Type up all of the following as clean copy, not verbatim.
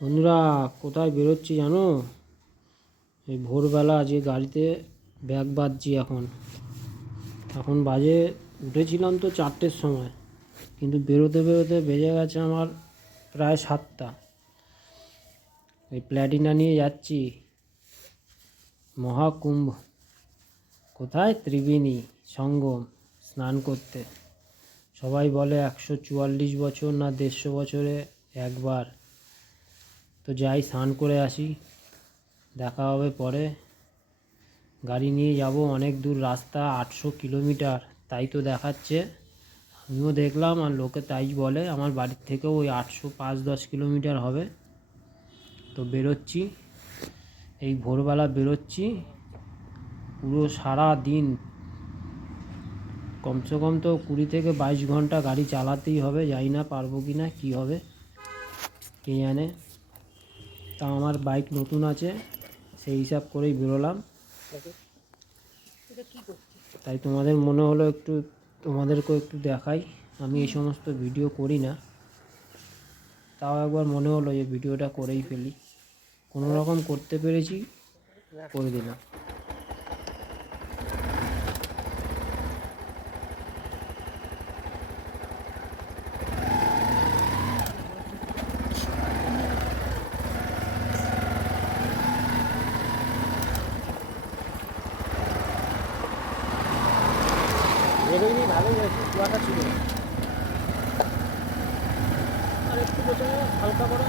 বন্ধুরা, কোথায় বেরোচ্ছি জানো? এই ভোরবেলা যে গাড়িতে ব্যাগ বাঁধছি এখন বাজে, উঠেছিলাম তো 4টের সময়, কিন্তু বেরোতে বেরোতে বেজে গেছে আমার প্রায় 7টা। এই প্ল্যাটিনা নিয়ে যাচ্ছি মহাকুম্ভ, কোথায় ত্রিবেণী সঙ্গম স্নান করতে। সবাই বলে 144 বছর না 150 বছরে একবার। তো যাই, স্নান করে আসি, দেখা হবে পরে। গাড়ি নিয়ে যাব, অনেক দূর রাস্তা, 800 কিলোমিটার তাই তো দেখাচ্ছে। আমিও দেখলাম আর লোকে তাই বলে, আমার বাড়ির থেকেও ওই 805-10 কিলোমিটার হবে। তো বেরোচ্ছি, এই ভোরবেলা বেরোচ্ছি, পুরো সারা দিন কমসে কম তো 20 থেকে 22 ঘন্টা গাড়ি চালাতেই হবে। জানি না পারবো কি না, কী হবে কে জানে। তা আমার বাইক নতুন আছে, সেই হিসাব করেই বেরোলাম। তাই তোমাদের মনে হলো তোমাদেরকেও একটু দেখাই। আমি এই সমস্ত ভিডিও করি না, তাও একবার মনে হলো যে ভিডিওটা করেই ফেলি। কোনো রকম করতে পেরেছি, করে দিলাম। ভালোই হয়েছে, কুয়াটা ছিল আর একটু হালকা করে।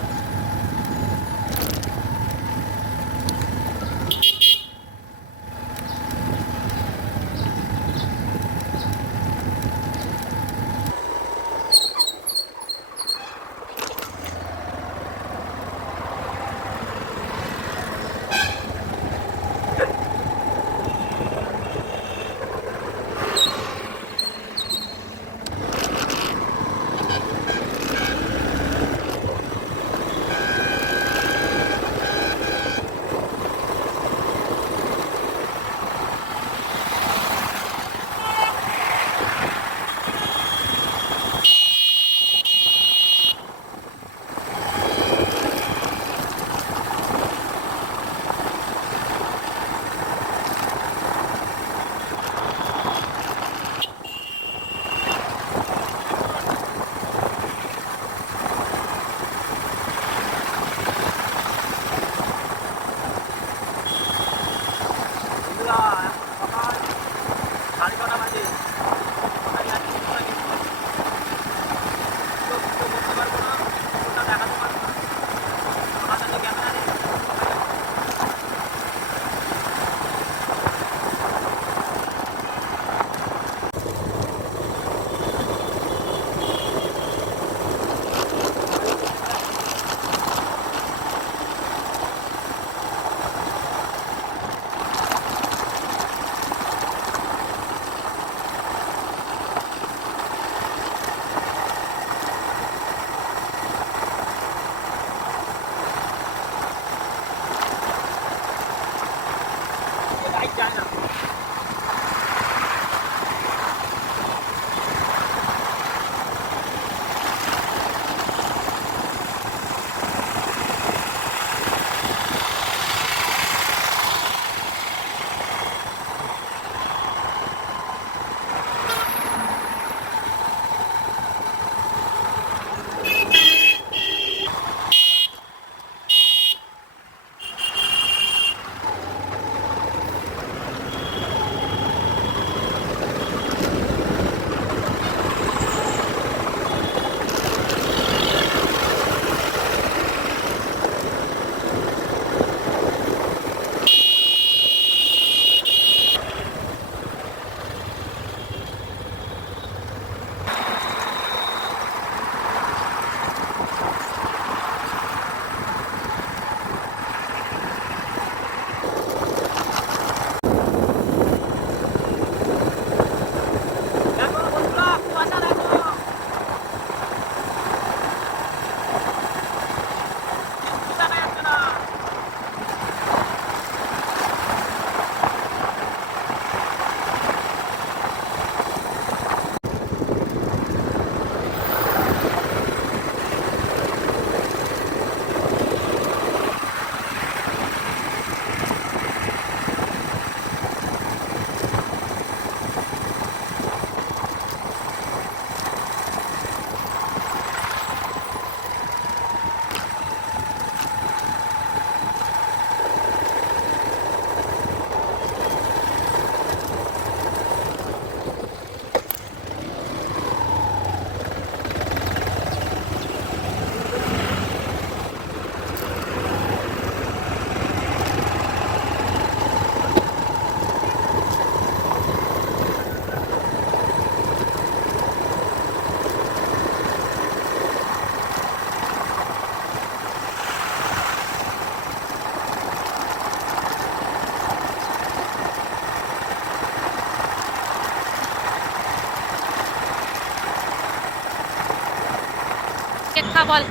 খা বল।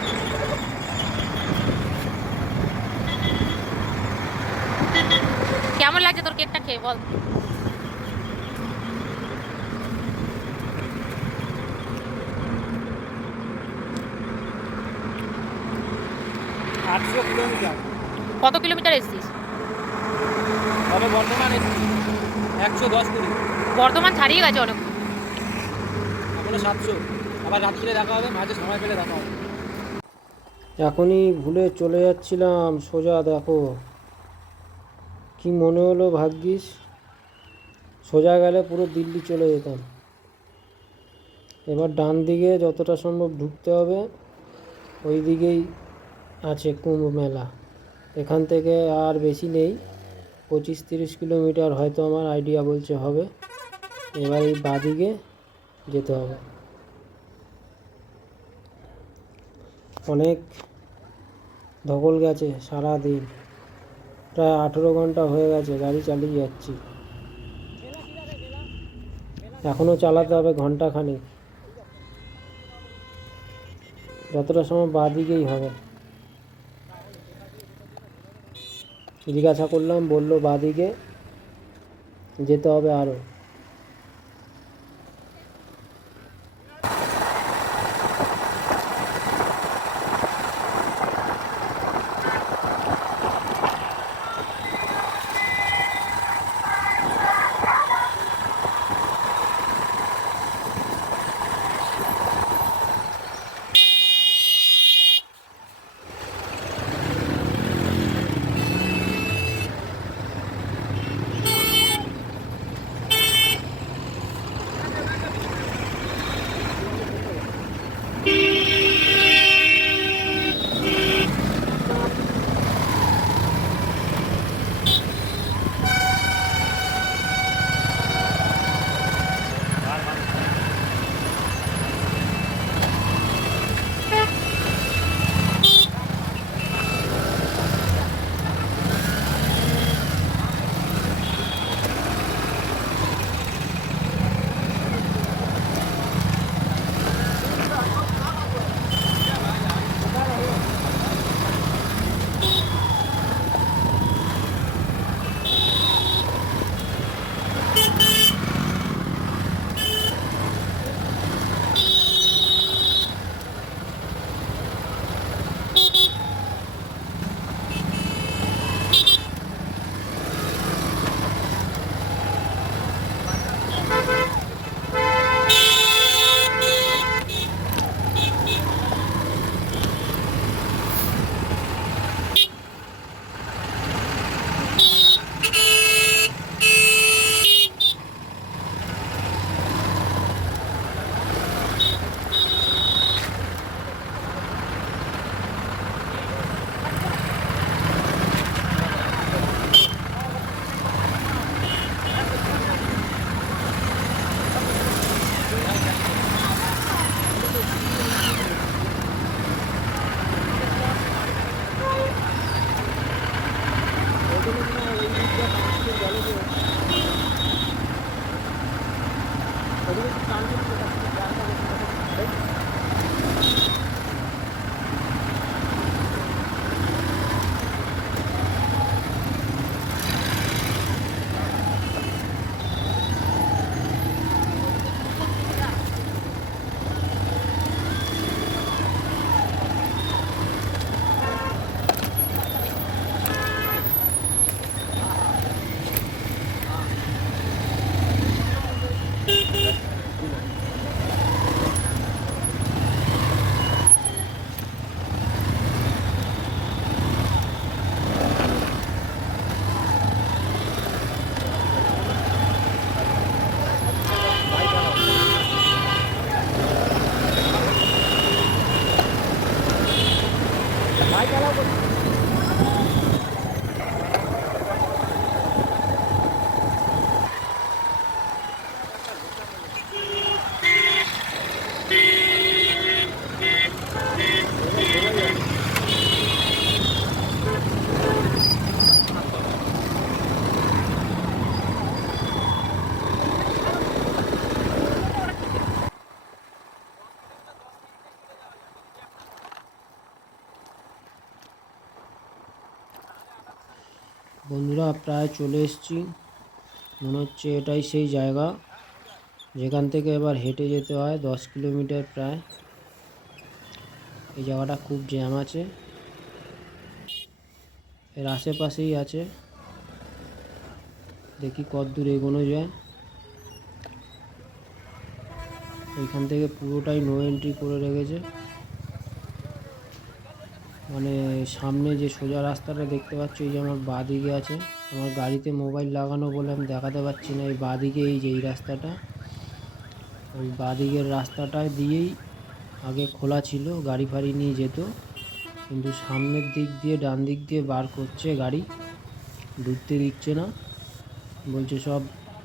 কেমন লাগছে তোর কেকটা খেয়ে বল। কত কিলোমিটার এসেছিস? বর্ধমান এসেছি 110 কুড়ি। বর্ধমান ছাড়িয়ে গেছে অনেক। এখনো 700। আবার রাত্রে দেখা হবে, মাঝে সময় পেলে দেখা হবে। এখনই ভুলে চলে যাচ্ছিলাম সোজা, দেখো কি মনে হলো, ভাগ্যিস সোজা গেলে পুরো দিল্লি চলে যেতাম। এবার ডান দিকে যতটা সম্ভব ঢুকতে হবে, ওই দিকেই আছে কুম্ভ মেলা। এখান থেকে আর বেশি নেই, 25-30 কিলোমিটার হয়তো আমার আইডিয়া বলছে হবে। এবার এই বাঁদিকে যেতে হবে। অনেক ধকল গেছে সারা দিন, প্রায় 18 ঘন্টা হয়ে গেছে গাড়ি চালিয়ে যাচ্ছি। এখনও চালাতে হবে ঘন্টাখানেক, যতটা সময় বাঁদিকেই হবে। জিজ্ঞাসা করলাম, বললো বাঁদিকে যেতে হবে আরও। বন্ধুরা প্রায় চলে এসেছি, মনে হচ্ছে এটাই সেই জায়গা যেখান থেকে এবার হেঁটে যেতে হয় 10 কিলোমিটার প্রায়। এই জায়গাটা খুব জ্যাম আছে, এর আশেপাশেই আছে, দেখি কত দূর এগোনো যায়। এইখান থেকে পুরোটাই নো এন্ট্রি করে রেখেছে, মানে সামনে যে সোজা রাস্তাটা দেখতে পাচ্ছ এই যে আমার বাঁ দিকে আছে, আমার গাড়িতে মোবাইল লাগানো বলে আমি দেখাতে পারছি না। এই বাঁ দিকে এই যে এই রাস্তাটা, ওই বাঁ দিকের রাস্তাটা দিয়েই আগে খোলা ছিল, গাড়ি ফাড়ি নিয়ে যেত, কিন্তু সামনের দিক দিয়ে ডান দিক দিয়ে বার করছে গাড়ি, ঢুকতে দিচ্ছে না, বলছে সব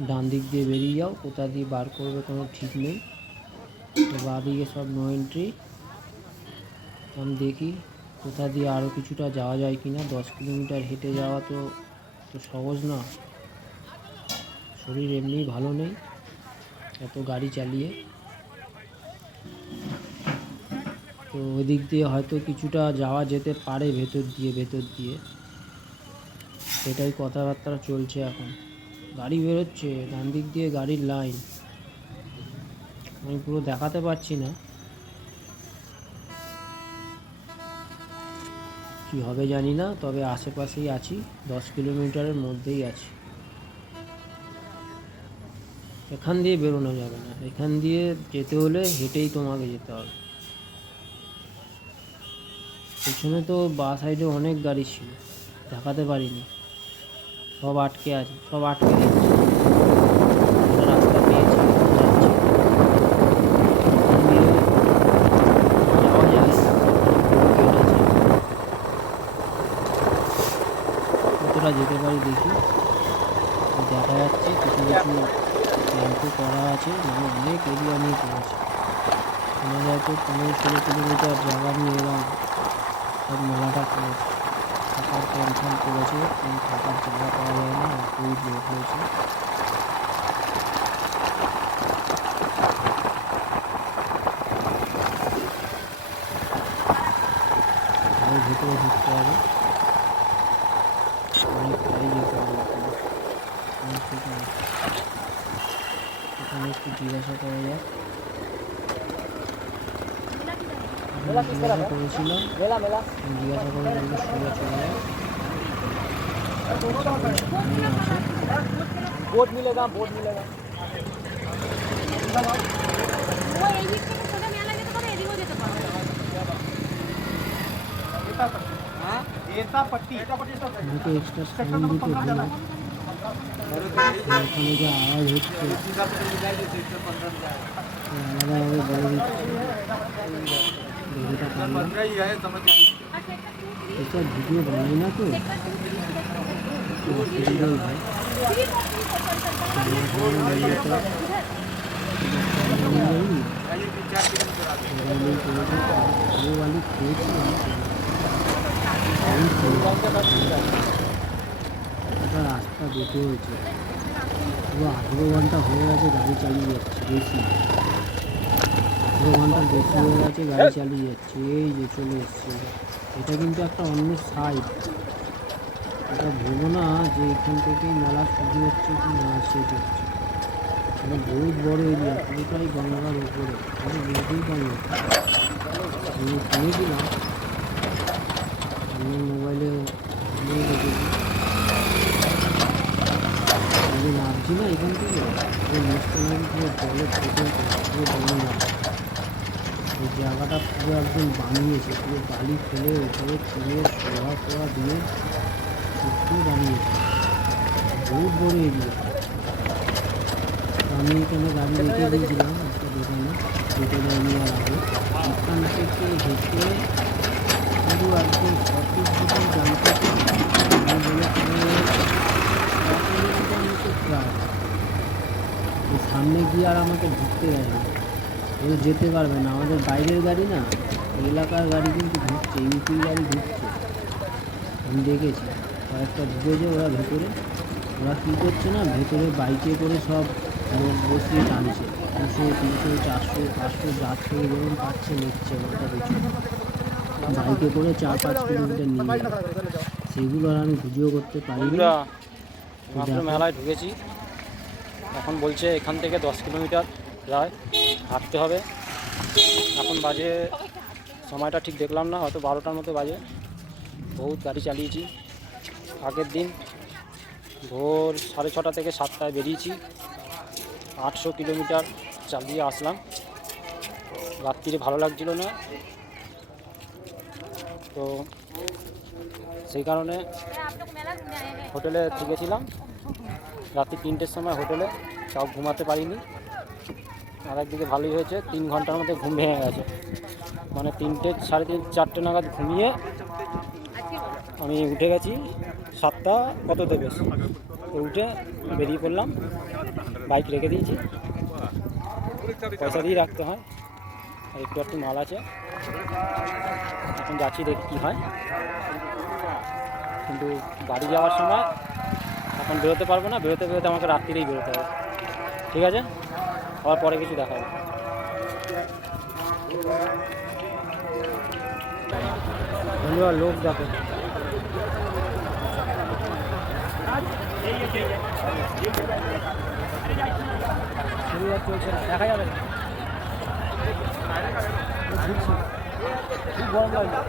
ডান দিক দিয়ে বেরিয়ে যাও, কোথা দিয়ে বার করবে কোনো ঠিক নেই। তো বাঁ দিকে সব নো এন্ট্রি। আমি দেখি কোথা দিয়ে আরও কিছুটা যাওয়া যায় কি না। 10 কিলোমিটার হেঁটে যাওয়া তো সহজ না, শরীর এমনি ভালো নেই এত গাড়ি চালিয়ে। তো ওদিক দিয়ে হয়তো কিছুটা যাওয়া যেতে পারে ভেতর দিয়ে, সেটাই কথাবার্তা চলছে এখন। গাড়ি বেরোচ্ছে ডান দিক দিয়ে, গাড়ির লাইন আমি পুরো দেখাতে পারছি না, কি হবে জানি না, তবে আশেপাশেই আছি, 10 কিলোমিটারের মধ্যেই আছি। এখান দিয়ে বেরোনো যাবে না, এখান দিয়ে যেতে হলে হেঁটেই তোমাকে যেতে হবে। পেছনে তো বাঁ সাইডে অনেক গাড়ি ছিল, দেখাতে পারিনি, সব আটকে আছে, সব আটকে দিচ্ছে। রাস্তা পেয়েছি, যাচ্ছি, এখান দিয়ে যাওয়া যায়, গেট আছে, কতটা যেতে পারি দেখি। দেখা যাচ্ছে কিছু কিছু ক্যাম্পও করা আছে, মানে অনেক এরিয়া নিয়ে করেছে, শোনা যায় তো 15-16 কিলোমিটার জায়গা নিয়ে এলাম, সব মেলাটা করেছে, থাকার ক্যাম্প ফ্যাম্প করেছে, কোনো থাকার জায়গা পাওয়া যায় না, এতই লোক হয়েছে। আরও ভেতরে ঢুকতে হবে, অনেকটাই যেতে হবে এখানে। এখানে একটু জিজ্ঞাসা করা যাক, জিজ্ঞাসা করেছিলাম, জিজ্ঞাসা করে বললো সোজা চলে যায়, সামনে আছে। बोट मिलेगा बोट मिलेगा আমাকে এক্সট্রা সাউন্ড দিতে হলো, এখানে যে আওয়াজ হচ্ছে আলাদাভাবে বলে দিচ্ছে, ভিডিওটা করলাম, এটা ভিডিও বানাই না তো অসুবিধাই হয়। একটা রাস্তা যেতে হয়েছে, পুরো 18 ঘন্টা হয়ে গেছে গাড়ি চালিয়ে যাচ্ছে, বেশি 18 ঘন্টার বেশি হয়ে গেছে গাড়ি চালিয়ে যাচ্ছে। এই যে চলে এসছে, এটা কিন্তু একটা অন্য সাইড, এটা ভেবো না যে এখান থেকেই মেলা শুরু হচ্ছে কি না শেষ হচ্ছে, মানে বহুত বড় এরিয়া, পুরোটাই গঙ্গার উপরে, আমি বুঝতেই পারলাম। আমি শুনেছিলাম, আমি মোবাইলে নিয়ে রেখেছি, আমি নামছি না এখান থেকে, নিচটা নাম পুরো জলে ফেটে পুরো গঙ্গা। এই জায়গাটা পুরো একদম বানিয়েছে, পুরো বালি ফেলে ওপরে তুলে সোয়া ফোয়া দিয়ে সত্যি বানিয়েছে, বহুত বড় এরিয়া। আমি এখানে গাড়ি রেখে দিয়েছিলাম একটা দোকানে, হেঁটে যায়নি আর আগে, এখান থেকে হেঁটে পুরো একদম সঠিক দিকে জানতে প্রায় এই সামনে গিয়ে আর আমাকে ঢুকতে দেয় না, ও যেতে পারবে না, আমাদের বাইরের গাড়ি না, এলাকার গাড়ি কিন্তু ঢুকছে, ইউপি গাড়ি ঢুকছে, আমি দেখেছি কয়েকটা ঢুকেছে ওরা ভেতরে। ওরা কী করছে না, ভেতরে বাইকে করে সব লোক বসিয়ে টানছে, 200, 300, 400, 500 যার থেকে যেমন পাচ্ছে নিচ্ছে, মাথা পিছু বাইকে করে 4-5 কিলোমিটার নিয়ে যায়। সেগুলো আর আমি ভিডিও করতে পারিনি। বন্ধুরা মাত্র দেখো। মেলায় ঢুকেছি, এখন বলছে এখান থেকে 10 কিলোমিটার প্রায় হাঁটতে হবে। এখন বাজে, সময়টা ঠিক দেখলাম না, হয়তো 12টার মতো বাজে। বহুত গাড়ি চালিয়েছি। আগের দিন ভোর 6:30 থেকে 7টায় বেরিয়েছি, 800 কিলোমিটার চালিয়ে আসলাম। রাত্রিরে ভালো লাগছিল না, তো সেই কারণে হোটেলে থেকেছিলাম রাত্রি 3টের সময় হোটেলে, তাও ঘুমাতে পারিনি। আর একদিকে ভালোই হয়েছে, 3 ঘন্টার মধ্যে ঘুম ভেঙে গেছে। মানে 3টে, 3:30, 4টে নাগাদ ঘুমিয়ে আমি উঠে গেছি 7টা কততে বেশ, তো উঠে বেরিয়ে পড়লাম। বাইক রেখে দিয়েছি, পয়সা দিয়ে রাখতে হয়, আর একটু মাল আছে। এখন যাচ্ছি, দেখি কী হয়। কিন্তু বাড়ি যাওয়ার সময় এখন বেরোতে পারবো না, বেরোতে বেরোতে আমাকে রাত্রিরেই বেরোতে হবে। ঠিক আছে, আবার পরে কিছু দেখাবো। বন্ধুরা লোক দেখো, চলছে না, দেখা যাবে না, খুব গরম লাগছে।